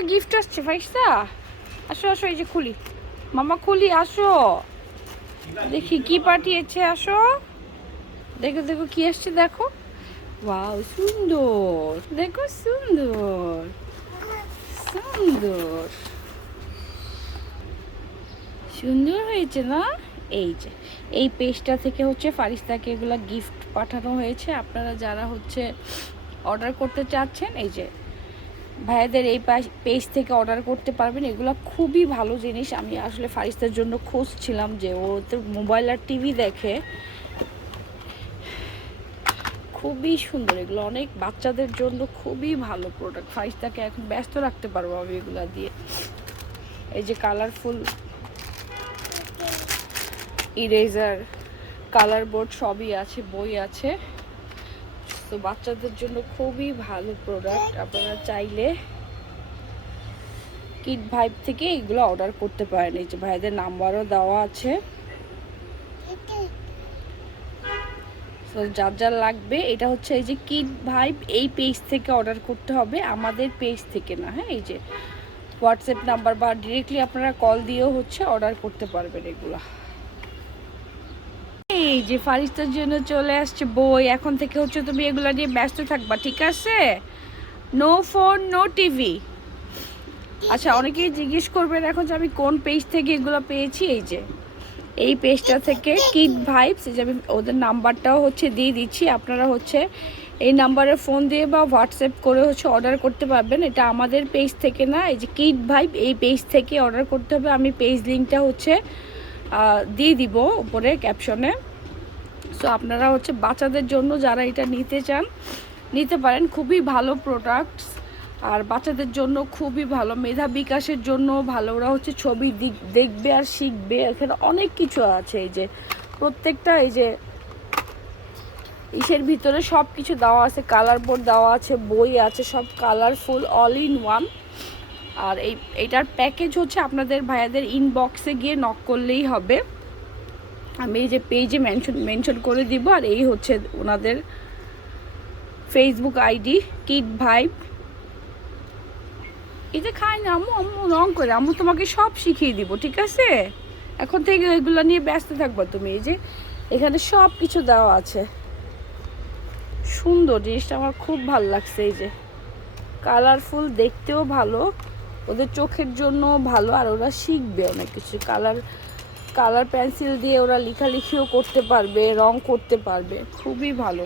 জন্য গিফট আসছে ফারিস্তা। আসো আসো, এই যে খুলি, মামা খুলি, আসো দেখি কি পাঠিয়েছে, আসো দেখো দেখো কি আসছে, দেখো। ওয়াও, সুন্দর, দেখো সুন্দর সুন্দর সুন্দর হয়েছে না? এই যে এই পেজটা থেকে হচ্ছে ফারিস্তাকে এগুলা গিফট পাঠানো হয়েছে। আপনারা যারা হচ্ছে অর্ডার করতে চাচ্ছেন, এই যে ভাইয়াদের এই পেজ থেকে অর্ডার করতে পারবেন। এগুলো খুবই ভালো জিনিস। আমি আসলে ফারিস্তার জন্য খুঁজছিলাম, যে ও তো মোবাইল আর টিভি দেখে, খুবই সুন্দর এগুলো, অনেক বাচ্চাদের জন্য খুবই ভালো প্রোডাক্ট। ফারিস্তাকে এখন ব্যস্ত রাখতে পারবো আমি এগুলা দিয়ে। এই যে কালারফুল ইরেজার, কালার বোর্ড সবই আছে, বই আছে। তো বাচ্চাদের জন্য খুবই ভালো প্রোডাক্ট। আপনারা চাইলে কিড ভাইব থেকে এগুলো অর্ডার করতে পারেন। এই যে ভাইদের নাম্বারও দেওয়া আছে। তো যার যার লাগবে, এটা হচ্ছে এই যে কিড ভাইব, এই পেজ থেকে অর্ডার করতে হবে, আমাদের পেজ থেকে না। হ্যাঁ, এই যে হোয়াটসঅ্যাপ নাম্বার বা ডিরেক্টলি আপনারা কল দিয়েও হচ্ছে অর্ডার করতে পারবেন এগুলো। এই যে ফারিস্তার জন্য চলে আসছে বই। এখন থেকে হচ্ছে তুমি এগুলো নিয়ে ব্যস্ত থাকবা, ঠিক আছে? No phone, no TV. আচ্ছা, অনেকেই জিজ্ঞেস করবেন এখন যে আমি কোন পেজ থেকে এগুলো পেয়েছি। এই যে এই পেজটা থেকে, কিড ভাইবস। এই যে আমি ওদের নাম্বারটাও হচ্ছে দিয়ে দিচ্ছি, আপনারা হচ্ছে এই নাম্বারে ফোন দিয়ে বা হোয়াটসঅ্যাপ করে হচ্ছে অর্ডার করতে পারবেন। এটা আমাদের পেজ থেকে না, এই যে কিড ভাইব, এই পেজ থেকে অর্ডার করতে হবে। আমি পেজ লিঙ্কটা হচ্ছে দিয়ে দিব উপরে ক্যাপশনে। সো আপনারা হচ্ছে বাচ্চাদের জন্য যারা এটা নিতে চান নিতে পারেন। খুবই ভালো প্রোডাক্টস, আর বাচ্চাদের জন্য খুবই ভালো, মেধা বিকাশের জন্য ভালো। ওরা হচ্ছে ছবি দেখবে আর শিখবে। এখানে অনেক কিছু আছে, এই যে প্রত্যেকটা এই যে ইসের ভিতরে সব কিছু দেওয়া আছে, কালার বোর্ড দেওয়া আছে, বই আছে, সব কালারফুল, অল ইন ওয়ান। আর এইটার প্যাকেজ হচ্ছে আপনাদের ভাইয়াদের ইনবক্সে গিয়ে নক করলেই হবে। আমি এই যে পেজে মেনশন করে দিব। আর এই হচ্ছে ওনাদের ফেসবুক আইডি, কিড ভাইব। এই যে খাই না আম্মু, আম্মু রং করে, আম্মু তোমাকে সব শিখিয়ে দিব, ঠিক আছে? এখন থেকে এগুলো নিয়ে ব্যস্ত থাকবা তুমি। এই যে এখানে সব কিছু দেওয়া আছে, সুন্দর জিনিসটা আমার খুব ভালো লাগছে। এই যে কালারফুল, দেখতেও ভালো, ওদের চোখের জন্য ভালো, আর ওরা শিখবে অনেক কিছু। কালার পেন্সিল দিয়ে ওরা লেখালেখিও করতে পারবে, রং করতে পারবে, খুবই ভালো।